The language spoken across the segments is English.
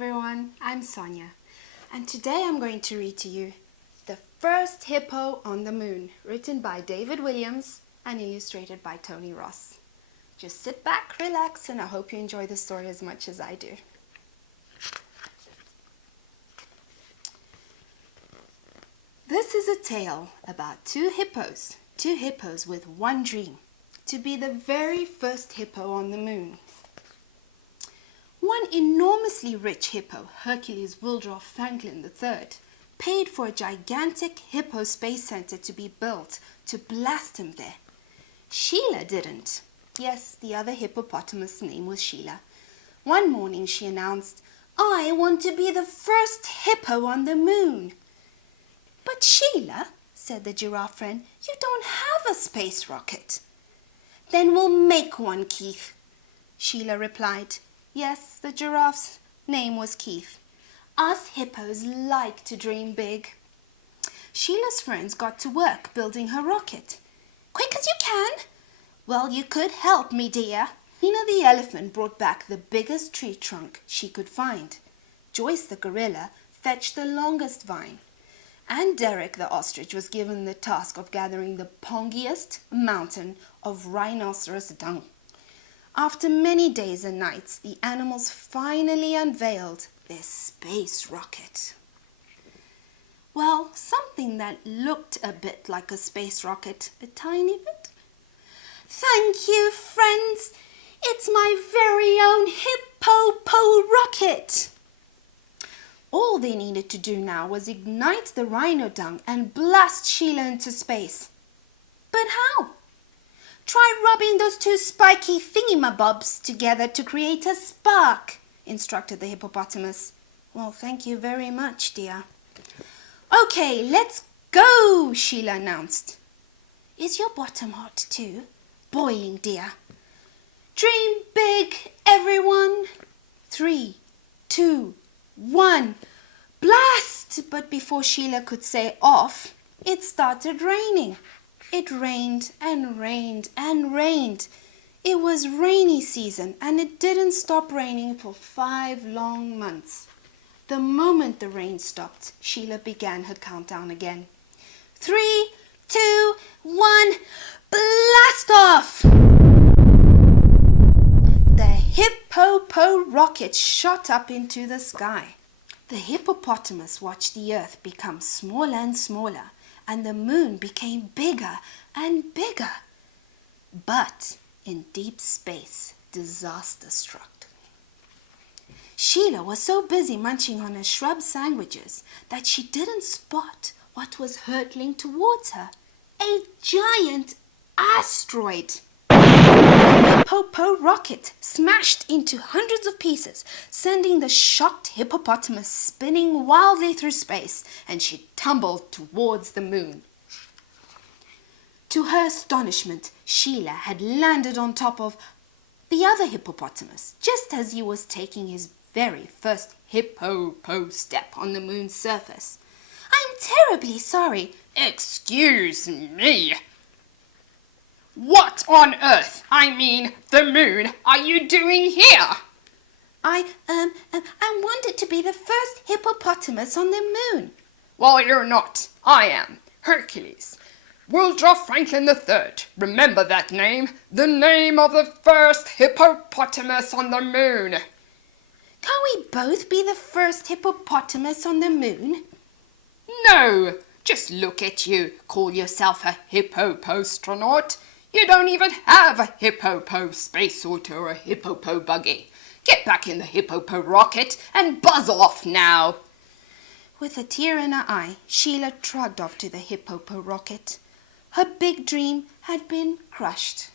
everyone, I'm Sonia, and today I'm going to read to you The First Hippo on the Moon, written by David Walliams and illustrated by Tony Ross. Just sit back, relax, and I hope you enjoy the story as much as I do. This is a tale about two hippos with one dream, to be the very first hippo on the moon. One enormously rich hippo, Hercules Waldorf-Franklin III, paid for a gigantic hippo space center to be built to blast him there. Sheila didn't. Yes, the other hippopotamus' name was Sheila. One morning she announced, "I want to be the first hippo on the moon." "But Sheila," said the giraffe friend, "you don't have a space rocket." "Then we'll make one, Keith," Sheila replied. Yes, the giraffe's name was Keith. Us hippos like to dream big. Sheila's friends got to work building her rocket. "Quick as you can." "Well, you could help me, dear." Nina the elephant brought back the biggest tree trunk she could find. Joyce the gorilla fetched the longest vine. And Derek the ostrich was given the task of gathering the pongiest mountain of rhinoceros dung. After many days and nights, the animals finally unveiled their space rocket. Well, something that looked a bit like a space rocket, a tiny bit. "Thank you, friends. It's my very own hippo rocket." All they needed to do now was ignite the rhino dung and blast Sheila into space. But how? "Try rubbing those two spiky thingamabobs together to create a spark," instructed the hippopotamus. "Well, thank you very much, dear." "Okay, let's go," Sheila announced. "Is your bottom hot too?" "Boiling, dear." "Dream big, everyone." 3, 2, 1, blast! But before Sheila could say off, it started raining. It rained and rained and rained. It was rainy season and it didn't stop raining for 5 long months. The moment the rain stopped, Sheila began her countdown again. 3, 2, 1, blast off! The hippo rocket shot up into the sky. The hippopotamus watched the earth become smaller and smaller, and the moon became bigger and bigger. But in deep space, disaster struck. Sheila was so busy munching on her shrub sandwiches that she didn't spot what was hurtling towards her. A giant asteroid. The hippo rocket smashed into hundreds of pieces, sending the shocked hippopotamus spinning wildly through space, and she tumbled towards the moon. To her astonishment, Sheila had landed on top of the other hippopotamus, just as he was taking his very first hippo step on the moon's surface. "I'm terribly sorry." "Excuse me. What on earth, I mean the moon, are you doing here?" I wanted to be the first hippopotamus on the moon." "Well, you're not. I am. Hercules Waldorf-Franklin III. Remember that name? The name of the first hippopotamus on the moon." "Can't we both be the first hippopotamus on the moon?" "No. Just look at you. Call yourself a hippopostronaut. You don't even have a hippo spacesuit or a hippo buggy. Get back in the hippo rocket and buzz off now." With a tear in her eye, Sheila trudged off to the hippo rocket. Her big dream had been crushed.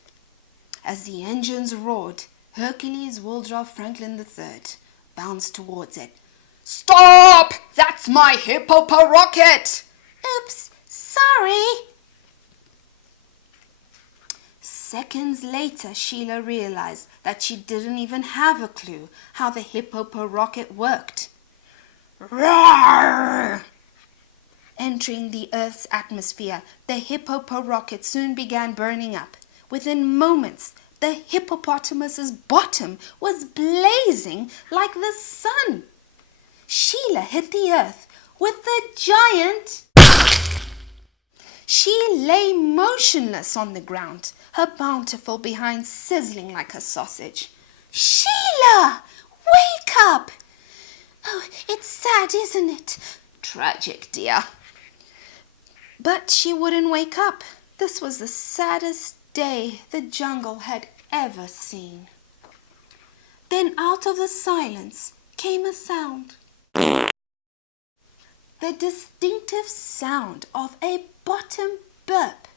As the engines roared, Hercules Waldorf-Franklin III bounced towards it. "Stop! That's my hippo rocket!" "Oops, sorry." Seconds later, Sheila realized that she didn't even have a clue how the hippo rocket worked. Roar! Entering the Earth's atmosphere, the hippo rocket soon began burning up. Within moments, the hippopotamus's bottom was blazing like the sun. Sheila hit the earth with the giant. She lay motionless on the ground, her bountiful behind sizzling like a sausage. Sheila, wake up! Oh, it's sad, isn't it? Tragic, dear. But she wouldn't wake up. This was the saddest day the jungle had ever seen. Then out of the silence came a sound. The distinctive sound of a bottom burp.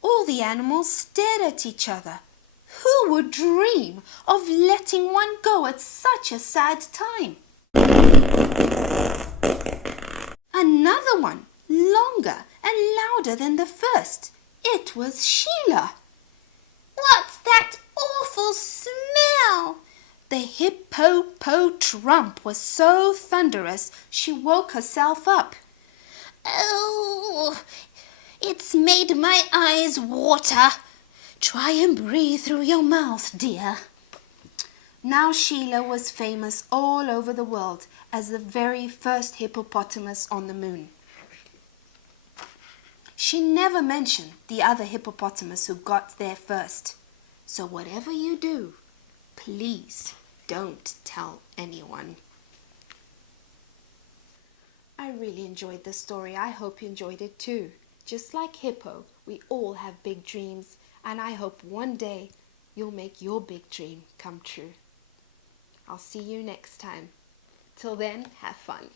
All the animals stared at each other. Who would dream of letting one go at such a sad time? Another one, longer and louder than the first. It was Sheila. What's that awful smell? The hippopotamus was so thunderous she woke herself up. Oh, it's made my eyes water. Try and breathe through your mouth, dear. Now Sheila was famous all over the world as the very first hippopotamus on the moon. She never mentioned the other hippopotamus who got there first. So whatever you do, please don't tell anyone. I really enjoyed this story. I hope you enjoyed it too. Just like Hippo, we all have big dreams, and I hope one day you'll make your big dream come true. I'll see you next time. Till then, have fun.